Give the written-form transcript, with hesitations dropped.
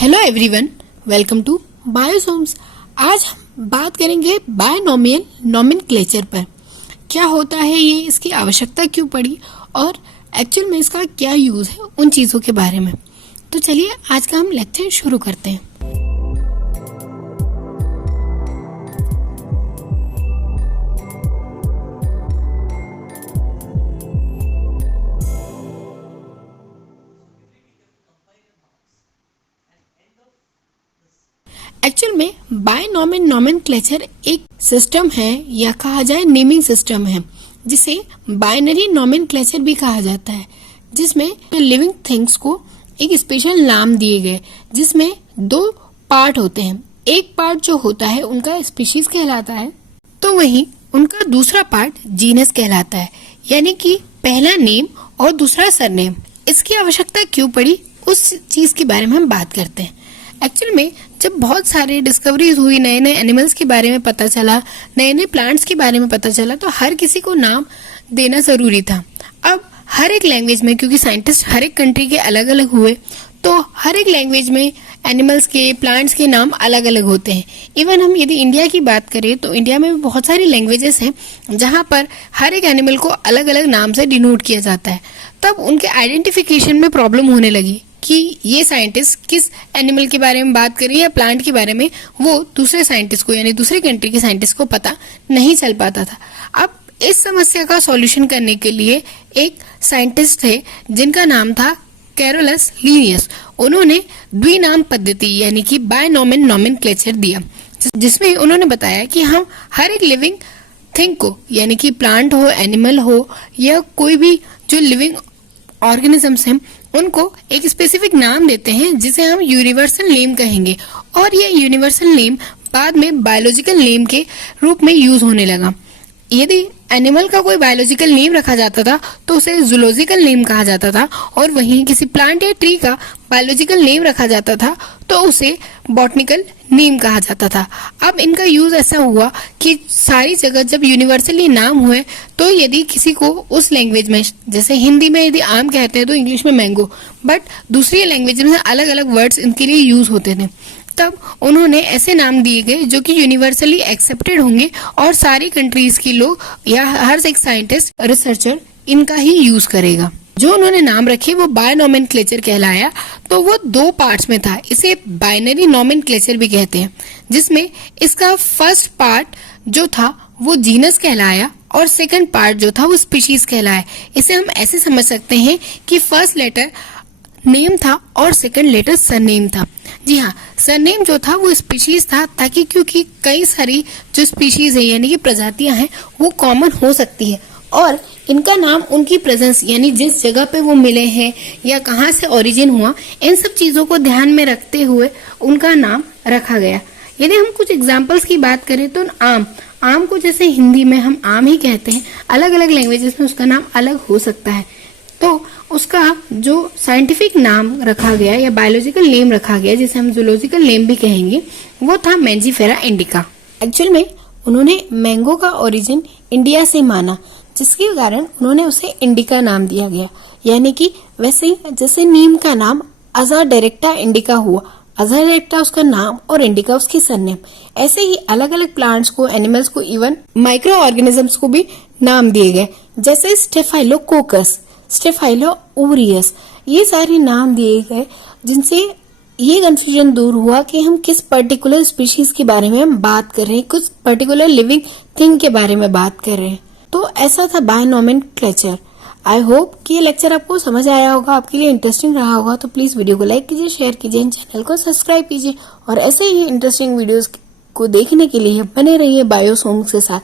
Hello everyone, welcome to Biosomes. आज हम बात करेंगे बायनोमियल नोमेनक्लेचर पर। क्या होता है ये, इसकी आवश्यकता क्यों पड़ी और एक्चुअल में इसका क्या यूज है, उन चीजों के बारे में। तो चलिए आज का हम लेक्चर शुरू करते हैं। एक्चुअल में बायनोमियल नोमेनक्लेचर एक सिस्टम है या कहा जाए नेमिंग सिस्टम है, जिसे बाइनरी नोमेनक्लेचर भी कहा जाता है, जिसमें लिविंग थिंग्स को एक स्पेशल नाम दिए गए, जिसमें दो पार्ट होते हैं। एक पार्ट जो होता है उनका स्पीशीज कहलाता है, तो वहीं उनका दूसरा पार्ट जीनस कहलाता है, यानी कि पहला नेम और दूसरा सरनेम। इसकी आवश्यकता क्यों पड़ी, उस चीज के बारे में हम बात करते हैं। एक्चुअल में जब बहुत सारे डिस्कवरीज हुई, नए नए एनिमल्स के बारे में पता चला, नए नए प्लांट्स के बारे में पता चला, तो हर किसी को नाम देना जरूरी था। अब हर एक लैंग्वेज में, क्योंकि साइंटिस्ट हर एक कंट्री के अलग अलग हुए, तो हर एक लैंग्वेज में एनिमल्स के, प्लांट्स के नाम अलग अलग होते हैं। इवन हम यदि इंडिया की बात करें तो इंडिया में भी बहुत सारी लैंग्वेजेस हैं जहाँ पर हर एक एनिमल को अलग अलग नाम से डिनोट किया जाता है। तब उनके आइडेंटिफिकेशन में प्रॉब्लम होने लगी कि ये साइंटिस्ट किस एनिमल के बारे में बात करें या प्लांट के बारे में, वो दूसरे साइंटिस्ट को, यानी दूसरे कंट्री के साइंटिस्ट को पता नहीं चल पाता था। अब इस समस्या का सॉल्यूशन करने के लिए एक साइंटिस्ट थे जिनका नाम था कैरोलस लिनियस। उन्होंने द्विनाम पद्धति यानी कि बायनोमियल नोमेनक्लेचर दिया, जिसमें उन्होंने बताया कि हम हर एक लिविंग थिंग को, यानी कि प्लांट हो, एनिमल हो या कोई भी जो लिविंग ऑर्गेनिजम्स हैं, उनको एक स्पेसिफिक नाम देते हैं जिसे हम यूनिवर्सल नेम कहेंगे। और ये यूनिवर्सल नेम बाद में बायोलॉजिकल नेम के रूप में यूज होने लगा। यदि एनिमल का कोई बायोलॉजिकल नेम रखा जाता था तो उसे जूलॉजिकल नेम कहा जाता था, और वहीं किसी प्लांट या ट्री का बायोलॉजिकल नेम रखा जाता था तो उसे बॉटनिकल नेम कहा जाता था। अब इनका यूज ऐसा हुआ कि सारी जगह जब यूनिवर्सली नाम हुए, तो यदि किसी को उस लैंग्वेज में, जैसे हिंदी में यदि आम कहते हैं तो इंग्लिश में मैंगो, बट दूसरी लैंग्वेज में अलग अलग वर्ड्स इनके लिए यूज होते थे, तब उन्होंने ऐसे नाम दिए गए जो कि यूनिवर्सली एक्सेप्टेड होंगे और सारी कंट्रीज के लोग या हर एक साइंटिस्ट, रिसर्चर इनका ही यूज करेगा। जो उन्होंने नाम रखे वो बायनोमेनक्लेचर कहलाया। तो वो दो पार्ट्स में था, इसे बाइनरी नोमेनक्लेचर भी कहते हैं, जिसमें इसका फर्स्ट पार्ट जो था वो जीनस कहलाया और सेकंड पार्ट जो था वो स्पीशीज कहलाया। इसे हम ऐसे समझ सकते हैं कि फर्स्ट लेटर नेम था और सेकंड लेटर सरनेम था। जी हाँ, सरनेम जो था वो स्पीशीज था, ताकि क्योंकि कई सारी जो स्पीशीज है यानी कि प्रजातियां हैं वो कॉमन हो सकती है, और इनका नाम उनकी प्रेजेंस यानी जिस जगह पे वो मिले हैं या कहाँ से ओरिजिन हुआ, इन सब चीजों को ध्यान में रखते हुए उनका नाम रखा गया। यदि हम कुछ एग्जाम्पल्स की बात करें तो आम को जैसे हिंदी में हम आम ही कहते हैं, अलग अलग लैंग्वेजेस में उसका नाम अलग हो सकता है। तो उसका जो साइंटिफिक नाम रखा गया या बायोलॉजिकल नेम रखा गया, जिसे हम जूलॉजिकल नेम भी कहेंगे, वो था मैंजीफेरा इंडिका। एक्चुअल में उन्होंने मैंगो का ओरिजिन इंडिया से माना, जिसके कारण उन्होंने उसे इंडिका नाम दिया गया। यानी कि वैसे ही जैसे नीम का नाम अजाडिरेक्टा इंडिका हुआ, अजाडिरेक्टा उसका नाम और इंडिका उसकी सरनेम, ऐसे ही अलग अलग प्लांट्स को, एनिमल्स को, इवन माइक्रो ऑर्गेनिजम्स को भी नाम दिए गए, जैसे स्टेफाइलोकोकस, स्टेफाइलो ओरियस, ये सारे नाम दिए गए, जिनसे ये कंफ्यूजन दूर हुआ कि हम किस पर्टिकुलर स्पीशीज के बारे में हम बात कर रहे हैं, कुछ पर्टिकुलर लिविंग थिंग के बारे में बात कर रहे हैं। तो ऐसा था बायनोमेनक्लेचर। आई होप कि ये लेक्चर आपको समझ आया होगा, आपके लिए इंटरेस्टिंग रहा होगा। तो प्लीज वीडियो को लाइक कीजिए, शेयर कीजिए, चैनल को सब्सक्राइब कीजिए, और ऐसे ही इंटरेस्टिंग वीडियोस को देखने के लिए बने रहिए बायोसोम्स के साथ।